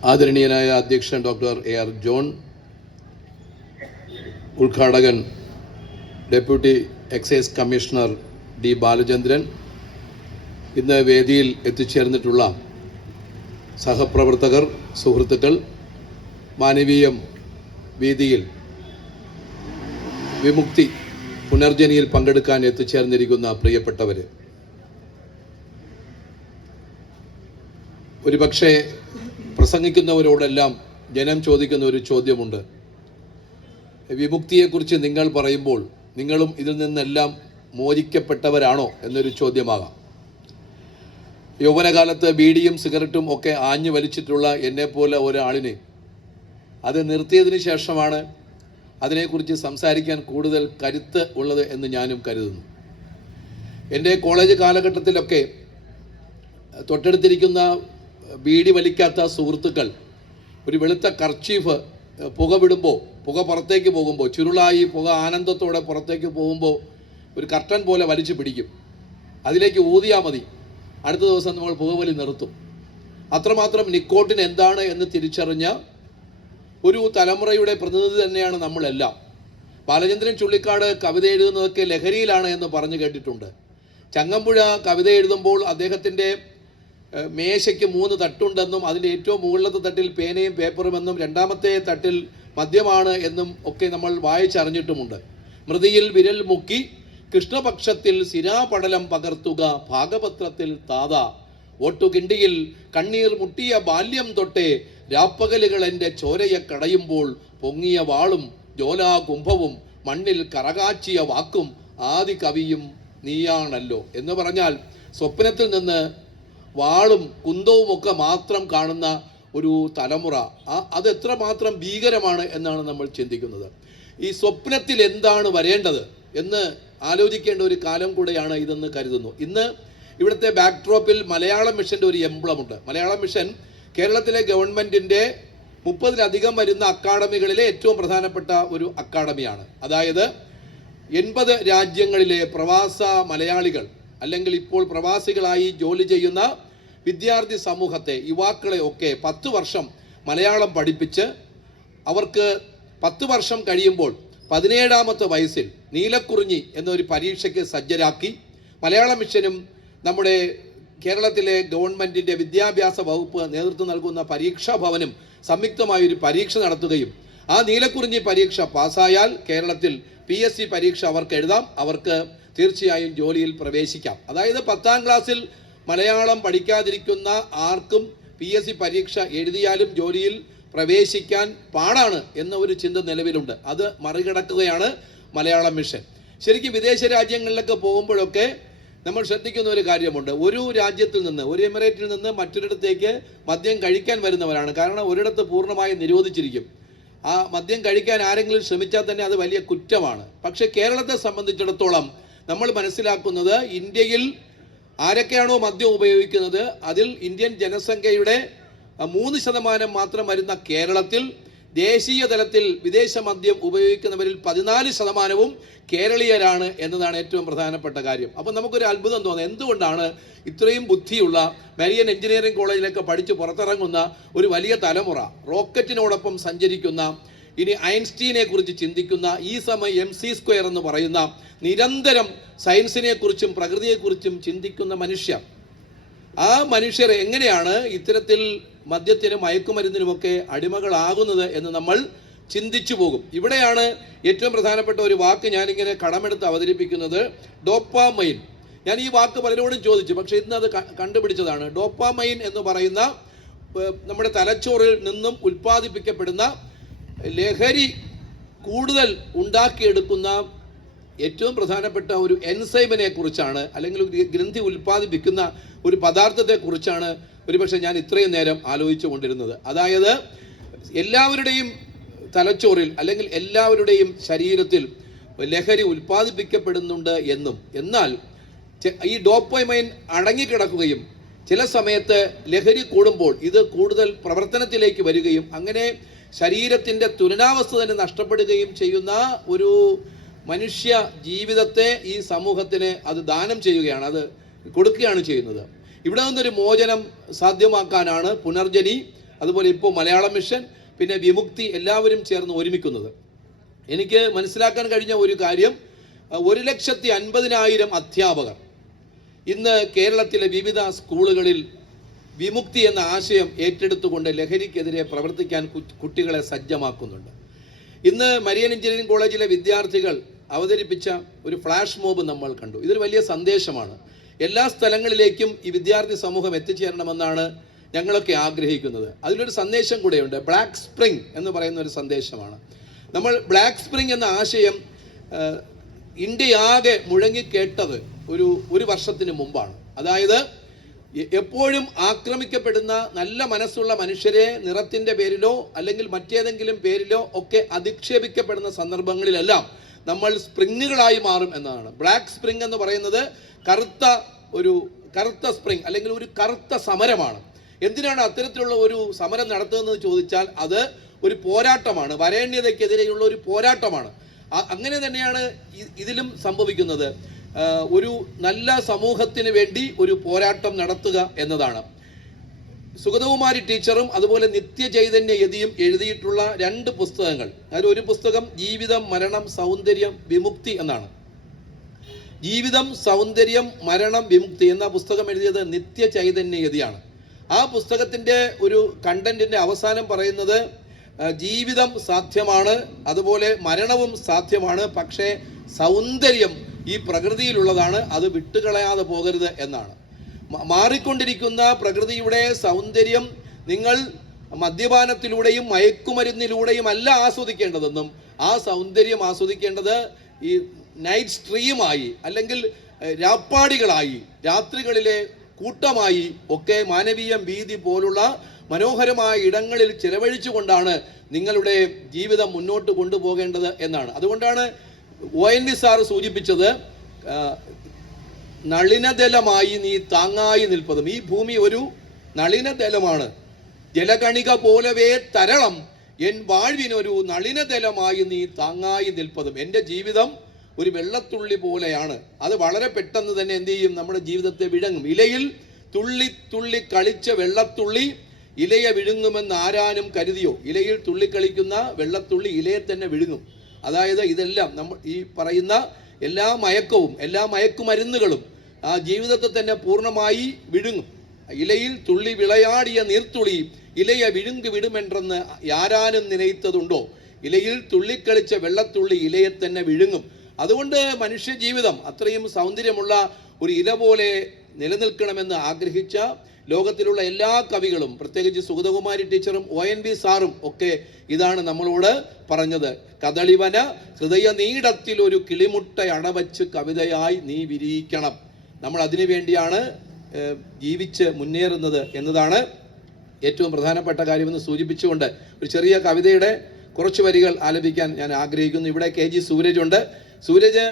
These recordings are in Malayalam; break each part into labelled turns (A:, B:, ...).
A: ആദരണീയനായ അധ്യക്ഷൻ doctor A R John ഉദ്ഘാടകൻ deputy excise commissioner D Balachandran. ഇന്ന് വേദിയിൽ എത്തിച്ചേർന്നിട്ടുള്ള സഹപ്രവർത്തകർ സുഹൃത്തുക്കൾ മാനവീയം വേദിയിൽ വിമുക്തി പുനർജനിയിൽ പങ്കെടുക്കാൻ എത്തിച്ചേർന്നിരിക്കുന്ന പ്രിയപ്പെട്ടവർ ഒരുപക്ഷെ പ്രസംഗിക്കുന്നവരോടെല്ലാം ജനം ചോദിക്കുന്ന ഒരു ചോദ്യമുണ്ട്. വിമുക്തിയെക്കുറിച്ച് നിങ്ങൾ പറയുമ്പോൾ നിങ്ങളും ഇതിൽ നിന്നെല്ലാം മോചിക്കപ്പെട്ടവരാണോ എന്നൊരു ചോദ്യമാകാം. യൗവനകാലത്ത് ബീഡിയും സിഗരറ്റും ഒക്കെ ആഞ്ഞു വലിച്ചിട്ടുള്ള എന്നെപ്പോലെ ഒരാളിന് അത് നിർത്തിയതിന് ശേഷമാണ് അതിനെക്കുറിച്ച് സംസാരിക്കാൻ കൂടുതൽ കരുത്ത് ഉള്ളത് എന്ന് ഞാനും കരുതുന്നു. എന്റെ കോളേജ് കാലഘട്ടത്തിലൊക്കെ തൊട്ടടുത്തിരിക്കുന്ന ബീഡി വലിക്കാത്ത സുഹൃത്തുക്കൾ ഒരു വെളുത്ത കർച്ചീഫ് പുക വിടുമ്പോൾ പുക പുറത്തേക്ക് പോകുമ്പോൾ ചുരുളായി പുക ആനന്ദത്തോടെ പുറത്തേക്ക് പോകുമ്പോൾ ഒരു കർട്ടൻ പോലെ വലിച്ചു പിടിക്കും. അതിലേക്ക് ഊതിയാൽ മതി. അടുത്ത ദിവസം നമ്മൾ പുകവലി നിർത്തും. അത്രമാത്രം നിക്കോട്ടിൻ എന്താണ് എന്ന് തിരിച്ചറിഞ്ഞ ഒരു തലമുറയുടെ പ്രതിനിധി തന്നെയാണ് നമ്മളെല്ലാം. ബാലചന്ദ്രൻ ചുള്ളിക്കാട് കവിത എഴുതുന്നതൊക്കെ ലഹരിയിലാണ് എന്ന് പറഞ്ഞു കേട്ടിട്ടുണ്ട്. ചങ്ങമ്പുഴ കവിത എഴുതുമ്പോൾ അദ്ദേഹത്തിന്റെ മേശയ്ക്ക് മൂന്ന് തട്ടുണ്ടെന്നും അതിന്റെ ഏറ്റവും മുകളിലത്തെ തട്ടിൽ പേനയും പേപ്പറും എന്നും രണ്ടാമത്തെ തട്ടിൽ മദ്യമാണ് എന്നും ഒക്കെ നമ്മൾ വായിച്ചറിഞ്ഞിട്ടുമുണ്ട്. മൃതിയിൽ വിരൽ മുക്കി കൃഷ്ണപക്ഷത്തിൽ സിരാപടലം പകർത്തുക ഭാഗപത്രത്തിൽ താത. ഒട്ടുകിണ്ടിയിൽ കണ്ണീർ മുട്ടിയ ബാല്യം തൊട്ടേ രാപ്പകലുകൾ എന്റെ ചോരയെ കടയുമ്പോൾ പൊങ്ങിയ വാളും ജ്വാലാകുംഭവും മണ്ണിൽ കറകാച്ചിയ വാക്കും ആദി കവിയും നീയാണല്ലോ എന്ന് പറഞ്ഞാൽ സ്വപ്നത്തിൽ നിന്ന് വാളും കുന്തവും ഒക്കെ മാത്രം കാണുന്ന ഒരു തലമുറ. ആ അത് എത്രമാത്രം ഭീകരമാണ് എന്നാണ് നമ്മൾ ചിന്തിക്കുന്നത്. ഈ സ്വപ്നത്തിൽ എന്താണ് വരേണ്ടത് എന്ന് ആലോചിക്കേണ്ട ഒരു കാലം കൂടെയാണ് ഇതെന്ന് കരുതുന്നു. ഇന്ന് ഇവിടുത്തെ ബാക്ക്ഡ്രോപ്പിൽ മലയാളം മിഷന്റെ ഒരു എംബ്ലമുണ്ട്. മലയാളം മിഷൻ കേരളത്തിലെ ഗവൺമെന്റിന്റെ മുപ്പതിലധികം വരുന്ന അക്കാഡമികളിലെ ഏറ്റവും പ്രധാനപ്പെട്ട ഒരു അക്കാഡമിയാണ്. അതായത് എൺപത് രാജ്യങ്ങളിലെ പ്രവാസ മലയാളികൾ അല്ലെങ്കിൽ ഇപ്പോൾ പ്രവാസികളായി ജോലി ചെയ്യുന്ന വിദ്യാർത്ഥി സമൂഹത്തെ യുവാക്കളെ ഒക്കെ പത്ത് വർഷം മലയാളം പഠിപ്പിച്ച് അവർക്ക് പത്ത് വർഷം കഴിയുമ്പോൾ പതിനേഴാമത്തെ വയസ്സിൽ നീലക്കുറിഞ്ഞി എന്നൊരു പരീക്ഷയ്ക്ക് സജ്ജരാക്കി മലയാള മിഷനും നമ്മുടെ കേരളത്തിലെ ഗവൺമെന്റിന്റെ വിദ്യാഭ്യാസ വകുപ്പ് നേതൃത്വം നൽകുന്ന പരീക്ഷാ ഭവനും സംയുക്തമായൊരു പരീക്ഷ നടത്തുകയും ആ നീലക്കുറിഞ്ഞി പരീക്ഷ പാസ്സായാൽ കേരളത്തിൽ പി എസ് സി പരീക്ഷ അവർക്ക് എഴുതാം. അവർക്ക് തീർച്ചയായും ജോലിയിൽ പ്രവേശിക്കാം. അതായത് പത്താം ക്ലാസ്സിൽ മലയാളം പഠിക്കാതിരിക്കുന്ന ആർക്കും പി എസ് സി പരീക്ഷ എഴുതിയാലും ജോലിയിൽ പ്രവേശിക്കാൻ പാടാണ് എന്ന ഒരു ചിന്ത നിലവിലുണ്ട്. അത് മറികടക്കുകയാണ് മലയാളം മിഷൻ. ശരിക്കും വിദേശ രാജ്യങ്ങളിലൊക്കെ പോകുമ്പോഴൊക്കെ നമ്മൾ ശ്രദ്ധിക്കുന്ന ഒരു കാര്യമുണ്ട്. ഒരു രാജ്യത്തിൽ നിന്ന് ഒരു എമിറേറ്റിൽ നിന്ന് മറ്റൊരിടത്തേക്ക് മദ്യം കഴിക്കാൻ വരുന്നവരാണ്. കാരണം ഒരിടത്ത് പൂർണമായും നിരോധിച്ചിരിക്കും. ആ മദ്യം കഴിക്കാൻ ആരെങ്കിലും ശ്രമിച്ചാൽ തന്നെ അത് വലിയ കുറ്റമാണ്. പക്ഷേ കേരളത്തെ സംബന്ധിച്ചിടത്തോളം നമ്മൾ മനസ്സിലാക്കുന്നത് ഇന്ത്യയിൽ ആരൊക്കെയാണോ മദ്യം ഉപയോഗിക്കുന്നത്? അതിൽ ഇന്ത്യൻ ജനസംഖ്യയുടെ മൂന്ന് ശതമാനം മാത്രം വരുന്ന കേരളത്തിൽ ദേശീയ തലത്തിൽ വിദേശ മദ്യം ഉപയോഗിക്കുന്നവരിൽ പതിനാല് ശതമാനവും കേരളീയരാണ് എന്നതാണ് ഏറ്റവും പ്രധാനപ്പെട്ട കാര്യം. അപ്പം നമുക്കൊരു അത്ഭുതം തോന്നുന്നത് എന്തുകൊണ്ടാണ് ഇത്രയും ബുദ്ധിയുള്ള മരിയൻ എഞ്ചിനീയറിംഗ് കോളേജിലൊക്കെ പഠിച്ച് പുറത്തിറങ്ങുന്ന ഒരു വലിയ തലമുറ റോക്കറ്റിനോടൊപ്പം സഞ്ചരിക്കുന്ന ഇനി ഐൻസ്റ്റീനെ കുറിച്ച് ചിന്തിക്കുന്ന ഈ സമയം എം സി സ്ക്വയർ എന്ന് പറയുന്ന നിരന്തരം സയൻസിനെ കുറിച്ചും പ്രകൃതിയെക്കുറിച്ചും ചിന്തിക്കുന്ന മനുഷ്യർ ആ മനുഷ്യർ എങ്ങനെയാണ് ഇത്തരത്തിൽ മദ്യത്തിനും മയക്കുമരുന്നിനുമൊക്കെ അടിമകളാകുന്നത് എന്ന് നമ്മൾ ചിന്തിച്ചു പോകും. ഇവിടെയാണ് ഏറ്റവും പ്രധാനപ്പെട്ട ഒരു വാക്ക് ഞാനിങ്ങനെ കടമെടുത്ത് അവതരിപ്പിക്കുന്നത് ഡോപ്പാമൈൻ. ഞാൻ ഈ വാക്ക് പലരോടും ചോദിച്ചു പക്ഷെ ഇന്ന് അത് കണ്ടുപിടിച്ചതാണ്. ഡോപ്പാമൈൻ എന്ന് പറയുന്ന നമ്മുടെ തലച്ചോറിൽ നിന്നും ഉൽപ്പാദിപ്പിക്കപ്പെടുന്ന ലഹരി കൂടുതൽ ഉണ്ടാക്കിയെടുക്കുന്ന ഏറ്റവും പ്രധാനപ്പെട്ട ഒരു എൻസൈമിനെ കുറിച്ചാണ് അല്ലെങ്കിൽ ഒരു ഗ്രന്ഥി ഉൽപ്പാദിപ്പിക്കുന്ന ഒരു പദാർത്ഥത്തെ കുറിച്ചാണ് ഒരുപക്ഷെ ഞാൻ ഇത്രയും നേരം ആലോചിച്ചു കൊണ്ടിരുന്നത് അതായത് എല്ലാവരുടെയും തലച്ചോറിൽ അല്ലെങ്കിൽ എല്ലാവരുടെയും ശരീരത്തിൽ ലഹരി ഉൽപ്പാദിപ്പിക്കപ്പെടുന്നുണ്ട് എന്നും. എന്നാൽ ഈ ഡോപ്പമൈൻ അടങ്ങിക്കിടക്കുകയും ചില സമയത്ത് ലഹരി കൂടുമ്പോൾ ഇത് കൂടുതൽ പ്രവർത്തനത്തിലേക്ക് വരികയും അങ്ങനെ ശരീരത്തിന്റെ തുലനാവസ്ഥ തന്നെ നഷ്ടപ്പെടുകയും ചെയ്യുന്ന ഒരു മനുഷ്യ ജീവിതത്തെ ഈ സമൂഹത്തിന് അത് ദാനം ചെയ്യുകയാണ് അത് കൊടുക്കുകയാണ് ചെയ്യുന്നത്. ഇവിടെ നിന്നൊരു മോചനം സാധ്യമാക്കാനാണ് പുനർജനി അതുപോലെ ഇപ്പോൾ മലയാളം മിഷൻ പിന്നെ വിമുക്തി എല്ലാവരും ചേർന്ന് ഒരുമിക്കുന്നത്. എനിക്ക് മനസ്സിലാക്കാൻ കഴിഞ്ഞ ഒരു കാര്യം ഒരു ലക്ഷത്തി അൻപതിനായിരം അധ്യാപകർ ഇന്ന് കേരളത്തിലെ വിവിധ സ്കൂളുകളിൽ വിമുക്തി എന്ന ആശയം ഏറ്റെടുത്തുകൊണ്ട് ലഹരിക്കെതിരെ പ്രവർത്തിക്കാൻ കുട്ടികളെ സജ്ജമാക്കുന്നുണ്ട്. ഇന്ന് മരിയൻ എഞ്ചിനീയറിംഗ് കോളേജിലെ വിദ്യാർത്ഥികൾ അവതരിപ്പിച്ച ഒരു ഫ്ലാഷ് മോബ് നമ്മൾ കണ്ടു. ഇതൊരു വലിയ സന്ദേശമാണ്. എല്ലാ സ്ഥലങ്ങളിലേക്കും ഈ വിദ്യാർത്ഥി സമൂഹം എത്തിച്ചേരണമെന്നാണ് ഞങ്ങളൊക്കെ ആഗ്രഹിക്കുന്നത്. അതിലൊരു സന്ദേശം കൂടെയുണ്ട്. ബ്ലാക്ക് സ്പ്രിംഗ് എന്ന് പറയുന്ന ഒരു സന്ദേശമാണ്. നമ്മൾ ബ്ലാക്ക് സ്പ്രിംഗ് എന്ന ആശയം ഇന്ത്യയാകെ മുഴങ്ങിക്കേട്ടത് ഒരു ഒരു വർഷത്തിന് മുമ്പാണ്. അതായത് എപ്പോഴും ആക്രമിക്കപ്പെടുന്ന നല്ല മനസ്സുള്ള മനുഷ്യരെ നിറത്തിന്റെ പേരിലോ അല്ലെങ്കിൽ മറ്റേതെങ്കിലും പേരിലോ ഒക്കെ അധിക്ഷേപിക്കപ്പെടുന്ന സന്ദർഭങ്ങളിലെല്ലാം നമ്മൾ സ്പ്രിങ്ങുകളായി മാറും എന്നതാണ് ബ്ലാക്ക് സ്പ്രിംഗ് എന്ന് പറയുന്നത് കറുത്ത ഒരു കറുത്ത സ്പ്രിംഗ് അല്ലെങ്കിൽ ഒരു കറുത്ത സമരമാണ്. എന്തിനാണ് അത്തരത്തിലുള്ള ഒരു സമരം നടത്തുന്നത് ചോദിച്ചാൽ അത് ഒരു പോരാട്ടമാണ്. വരേണ്യതയ്ക്കെതിരെയുള്ള ഒരു പോരാട്ടമാണ്. അങ്ങനെ തന്നെയാണ് ഇതിലും സംഭവിക്കുന്നത്. ഒരു നല്ല സമൂഹത്തിന് വേണ്ടി ഒരു പോരാട്ടം നടത്തുക എന്നതാണ്. സുഗതകുമാരി ടീച്ചറും അതുപോലെ നിത്യചൈതന്യ യതിയും എഴുതിയിട്ടുള്ള രണ്ട് പുസ്തകങ്ങൾ. അതിൽ ഒരു പുസ്തകം ജീവിതം മരണം സൗന്ദര്യം വിമുക്തി എന്നാണ്. ജീവിതം സൗന്ദര്യം മരണം വിമുക്തി എന്ന പുസ്തകം എഴുതിയത് നിത്യചൈതന്യ ചൈതന്യയതിയാണ് ആ പുസ്തകത്തിന്റെ ഒരു കണ്ടന്റിന്റെ അവസാനം പറയുന്നത് ജീവിതം സാധ്യമാണ് അതുപോലെ മരണവും സാധ്യമാണ് പക്ഷേ സൗന്ദര്യം ഈ പ്രകൃതിയിലുള്ളതാണ് അത് വിട്ടുകളയാതെ പോകരുത് എന്നാണ്. മാറിക്കൊണ്ടിരിക്കുന്ന പ്രകൃതിയുടെ സൗന്ദര്യം നിങ്ങൾ മദ്യപാനത്തിലൂടെയും മയക്കുമരുന്നിലൂടെയും അല്ല ആസ്വദിക്കേണ്ടതെന്നും ആ സൗന്ദര്യം ആസ്വദിക്കേണ്ടത് ഈ നൈറ്റ് സ്ട്രീമായി അല്ലെങ്കിൽ രാപ്പാടികളായി രാത്രികളിലെ കൂട്ടമായി ഒക്കെ മാനവീയം വീതി പോലുള്ള മനോഹരമായ ഇടങ്ങളിൽ ചിലവഴിച്ചുകൊണ്ടാണ് നിങ്ങളുടെ ജീവിതം മുന്നോട്ട് കൊണ്ടുപോകേണ്ടത് എന്നാണ്. അതുകൊണ്ടാണ് ഒ എൻ വി സാറ് സൂചിപ്പിച്ചത് നളിനജലമായി നീ താങ്ങായി നിൽപ്പതും. ഈ ഭൂമി ഒരു നളിനദലമാണ് ജലകണിക പോലവേ തരളം എൻ വാഴ്വിനൊരു നളിനദലമായി നീ താങ്ങായി നിൽപ്പതും. എന്റെ ജീവിതം ഒരു വെള്ളത്തുള്ളി പോലെയാണ്. അത് വളരെ പെട്ടെന്ന് തന്നെ എന്ത് ചെയ്യും? നമ്മുടെ ജീവിതത്തെ വിഴങ്ങും. ഇലയിൽ തുള്ളി തുള്ളി കളിച്ച വെള്ളത്തുള്ളി ഇലയെ വിഴുങ്ങുമെന്ന് ആരാനും കരുതിയോ? ഇലയിൽ തുള്ളിക്കളിക്കുന്ന വെള്ളത്തുള്ളി ഇലയെ തന്നെ വിഴുങ്ങും. അതായത് ഇതെല്ലാം നമ്മൾ ഈ പറയുന്ന എല്ലാ മയക്കവും എല്ലാ മയക്കുമരുന്നുകളും ആ ജീവിതത്തെ തന്നെ പൂർണമായി വിഴുങ്ങും. ഇലയിൽ തുള്ളി വിളയാടിയ നീർത്തുള്ളി ഇലയെ വിഴുങ്ക് വിടുമെന്നു ആരാനും നിനയിത്തതുണ്ടോ? ഇലയിൽ തുള്ളിക്കളിച്ച വെള്ളത്തുള്ളി ഇലയെ തന്നെ വിഴുങ്ങും. അതുകൊണ്ട് മനുഷ്യ ജീവിതം അത്രയും സൗന്ദര്യമുള്ള ഒരു ഇല പോലെ നിലനിൽക്കണമെന്ന് ആഗ്രഹിച്ച ലോകത്തിലുള്ള എല്ലാ കവികളും പ്രത്യേകിച്ച് സുഗതകുമാരി ടീച്ചറും ഒ എൻ വി സാറും ഒക്കെ ഇതാണ് നമ്മളോട് പറഞ്ഞത്. കദളിവന ഹൃദയ നീടത്തിൽ ഒരു കിളിമുട്ട അണവച്ച് കവിതയായി നീ വിരിയിക്കണം. നമ്മൾ അതിനു വേണ്ടിയാണ് ജീവിച്ച് മുന്നേറുന്നത് എന്നതാണ് ഏറ്റവും പ്രധാനപ്പെട്ട കാര്യമെന്ന് സൂചിപ്പിച്ചുകൊണ്ട് ഒരു ചെറിയ കവിതയുടെ കുറച്ച് വരികൾ ആലപിക്കാൻ ഞാൻ ആഗ്രഹിക്കുന്നു. ഇവിടെ കെ ജി സൂരജ് ഉണ്ട്. സൂരജ്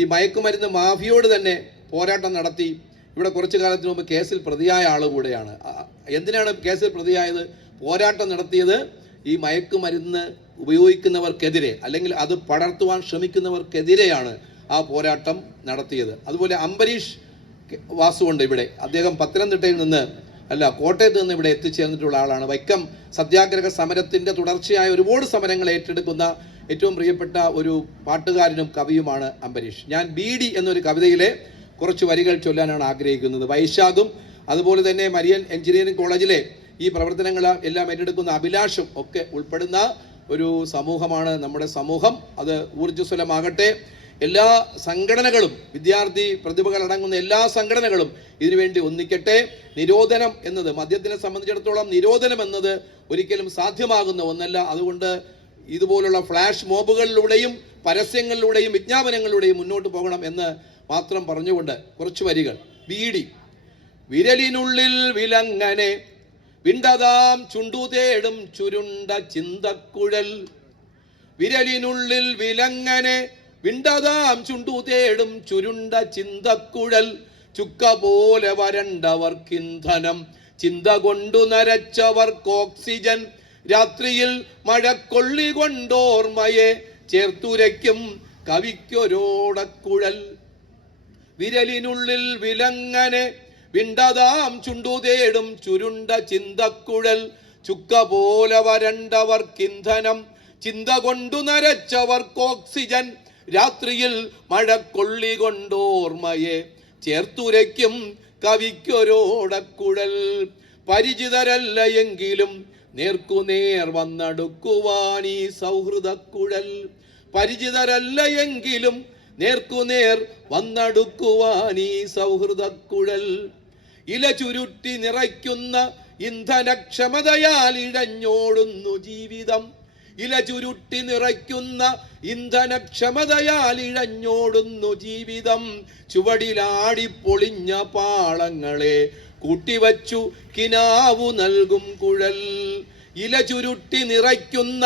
A: ഈ മയക്കുമരുന്ന് മാഫിയോട് തന്നെ പോരാട്ടം നടത്തി ഇവിടെ കുറച്ചു കാലത്തിന് മുമ്പ് കേസിൽ പ്രതിയായ ആൾ കൂടെയാണ്. എന്തിനാണ് കേസിൽ പ്രതിയായത്? പോരാട്ടം നടത്തിയത് ഈ മയക്കുമരുന്ന് ഉപയോഗിക്കുന്നവർക്കെതിരെ അല്ലെങ്കിൽ അത് പടർത്തുവാൻ ശ്രമിക്കുന്നവർക്കെതിരെയാണ് ആ പോരാട്ടം നടത്തിയത്. അതുപോലെ അംബരീഷ് വാസുണ്ട് ഇവിടെ. അദ്ദേഹം പത്തനംതിട്ടയിൽ നിന്ന് അല്ല കോട്ടയത്ത് നിന്ന് ഇവിടെ എത്തിച്ചേർന്നിട്ടുള്ള ആളാണ്. വൈക്കം സത്യാഗ്രഹ സമരത്തിന്റെ തുടർച്ചയായ ഒരുപാട് സമരങ്ങൾ ഏറ്റെടുക്കുന്ന ഏറ്റവും പ്രിയപ്പെട്ട ഒരു പാട്ടുകാരനും കവിയുമാണ് അംബരീഷ്. ഞാൻ ബി ഡി എന്നൊരു കവിതയിലെ കുറച്ച് വരികൾ ചൊല്ലാനാണ് ആഗ്രഹിക്കുന്നത്. വൈശാഖും അതുപോലെ തന്നെ മരിയൻ എഞ്ചിനീയറിംഗ് കോളേജിലെ ഈ പ്രവർത്തനങ്ങൾ എല്ലാം ഏറ്റെടുക്കുന്ന അഭിലാഷും ഒക്കെ ഉൾപ്പെടുന്ന ഒരു സമൂഹമാണ് നമ്മുടെ സമൂഹം. അത് ഊർജസ്വലമാകട്ടെ. എല്ലാ സംഘടനകളും വിദ്യാർത്ഥി പ്രതിഭകൾ അടങ്ങുന്ന എല്ലാ സംഘടനകളും ഇതിനുവേണ്ടി ഒന്നിക്കട്ടെ. നിരോധനം എന്നത് മദ്യത്തിനെ സംബന്ധിച്ചിടത്തോളം നിരോധനം എന്നത് ഒരിക്കലും സാധ്യമാകുന്ന ഒന്നല്ല. അതുകൊണ്ട് ഇതുപോലുള്ള ഫ്ലാഷ് മോബുകളിലൂടെയും പരസ്യങ്ങളിലൂടെയും വിജ്ഞാപനങ്ങളിലൂടെയും മുന്നോട്ട് പോകണം എന്ന് മാത്രം പറഞ്ഞുകൊണ്ട് കുറച്ച് വരികൾ. ബീഡി വിരലിനുള്ളിൽ വിലങ്ങനെ വിണ്ടതാം ചുണ്ടുതേടും ചുരുണ്ട ചിന്തക്കുഴൽ. വിരലിനുള്ളിൽ വിലങ്ങനെ വിണ്ടതാം ചുണ്ടു തേടും ചുരുണ്ട ചിന്തക്കുഴൽ. ചുക്ക പോലെ വരണ്ടവർക്കിന്ധനം ചിന്ത കൊണ്ടു നരച്ചവർക്ക് ഓക്സിജൻ. രാത്രിയിൽ മഴക്കൊള്ളി കൊണ്ടോർമ്മയെ ചേർത്തുരയ്ക്കും കവിക്കൊരോടക്കുഴൽ. വിരലിനുള്ളിൽ വിലങ്ങനെ വിണ്ടതാം ചുണ്ടു തേടും ചുരുണ്ട ചിന്തക്കുഴൽ. ചുക്ക പോലെ വരണ്ടവർക്കിന്ധനം ചിന്ത കൊണ്ടു നരച്ചവർക്ക് ഓക്സിജൻ രാത്രിയിൽ മഴ കൊള്ളി കൊണ്ടോർമ്മയെ ചേർത്തുരയ്ക്കും കവിക്കൊരോടക്കുഴൽ. പരിചിതരല്ല എങ്കിലും നേർക്കുനേർ വന്നടുക്കുവാൻ ഈ സൗഹൃദക്കുഴൽ. പരിചിതരല്ല എങ്കിലും നേർക്കുനേർ വന്നടുക്കുവാൻ ഈ സൗഹൃദക്കുഴൽ. ഇല ചുരുട്ടി നിറയ്ക്കുന്ന ഇന്ധനക്ഷമതയാൽ ഇഴഞ്ഞോടുന്നു ജീവിതം. ഇല ചുരുട്ടി നിറയ്ക്കുന്ന ഇന്ധനക്ഷമതയാൽ ഇഴഞ്ഞോടുന്നു ജീവിതം ചുവടിലാടിപ്പൊളിഞ്ഞ പാളങ്ങളെ കൂട്ടിവച്ചു കിനാവു നൽകും കുഴൽ. ഇല ചുരുട്ടി നിറയ്ക്കുന്ന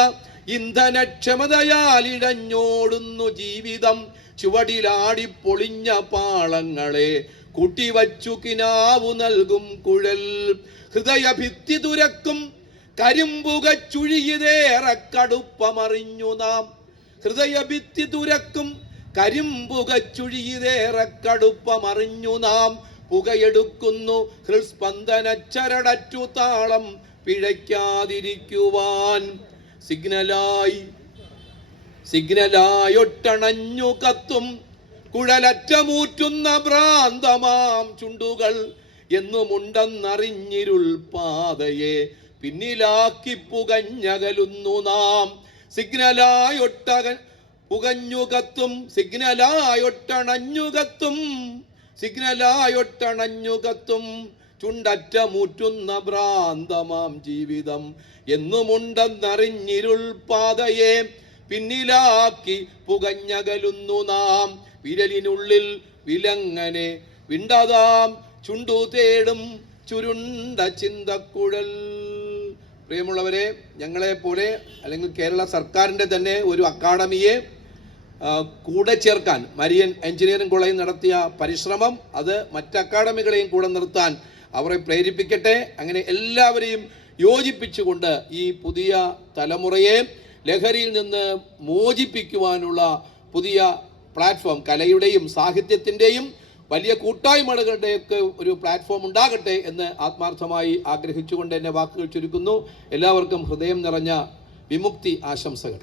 A: ഇന്ധനക്ഷമതയാൽ ഇഴഞ്ഞോടുന്നു ജീവിതം. ചുവടിലാടിപ്പൊളിഞ്ഞ പാളങ്ങളെ കുട്ടിവച്ചു കിനാവു നൽകും കുഴൽ. ഹൃദയഭിത്തി തുരക്കും കരിമ്പുക ചുഴിയിതേറെ കടുപ്പമറിഞ്ഞു നാം. ഹൃദയഭിത്തി തുരക്കും കരിമ്പുക ചുഴിയിതേറെ കടുപ്പമറിഞ്ഞു നാം. പുകയെടുക്കുന്നു ഹൃസ്പന്ദന ചരടറ്റു താളം പിഴയ്ക്കാതിരിക്കുവാൻ. സിഗ്നലായി സിഗ്നലായൊട്ടണഞ്ഞു കത്തും കുഴലറ്റമൂറ്റുന്ന ഭ്രാന്തമാം ചുണ്ടുകൾ എന്നുമുണ്ടെന്നറിഞ്ഞിരുൾ പാതയെ പിന്നിലാക്കി പുകഞ്ഞകലുന്നു നാം. സിഗ്നലായൊട്ടകൻ പുകഞ്ഞു കത്തും സിഗ്നലായൊട്ടണഞ്ഞു കത്തും സിഗ്നലായൊട്ടണഞ്ഞു കത്തും ചുണ്ടറ്റമൂറ്റുന്ന ഭ്രാന്തമാം ജീവിതം എന്നുമുണ്ടെന്നറിഞ്ഞിരുൾ പാതയെ പിന്നിലാക്കി പുകഞ്ഞകലുന്നു നാം. വിരലിനുള്ളിൽ വിലങ്ങനെ വിണ്ടതാം. ചുണ്ടു തേടും ചുരുണ്ട ചിന്തക്കുഴൽ. പ്രിയമുള്ളവരെ ഞങ്ങളെ പോലെ അല്ലെങ്കിൽ കേരള സർക്കാരിന്റെ തന്നെ ഒരു അക്കാഡമിയെ കൂടെ ചേർക്കാൻ മരിയൻ എഞ്ചിനീയറിംഗ് കോളേജ് നടത്തിയ പരിശ്രമം അത് മറ്റ് അക്കാഡമികളെയും കൂടെ നിർത്താൻ അവരെ പ്രേരിപ്പിക്കട്ടെ. അങ്ങനെ എല്ലാവരെയും യോജിപ്പിച്ചുകൊണ്ട് ഈ പുതിയ തലമുറയെ ലഹരിയിൽ നിന്ന് മോചിപ്പിക്കുവാനുള്ള പുതിയ പ്ലാറ്റ്ഫോം കലയുടെയും സാഹിത്യത്തിന്റെയും വലിയ കൂട്ടായ്മകളുടെയൊക്കെ ഒരു പ്ലാറ്റ്ഫോം ഉണ്ടാകട്ടെ എന്ന് ആത്മാർത്ഥമായി ആഗ്രഹിച്ചുകൊണ്ട് എന്റെ വാക്കുകൾ ചുരുക്കുന്നു. എല്ലാവർക്കും ഹൃദയം നിറഞ്ഞ വിമുക്തി ആശംസകൾ.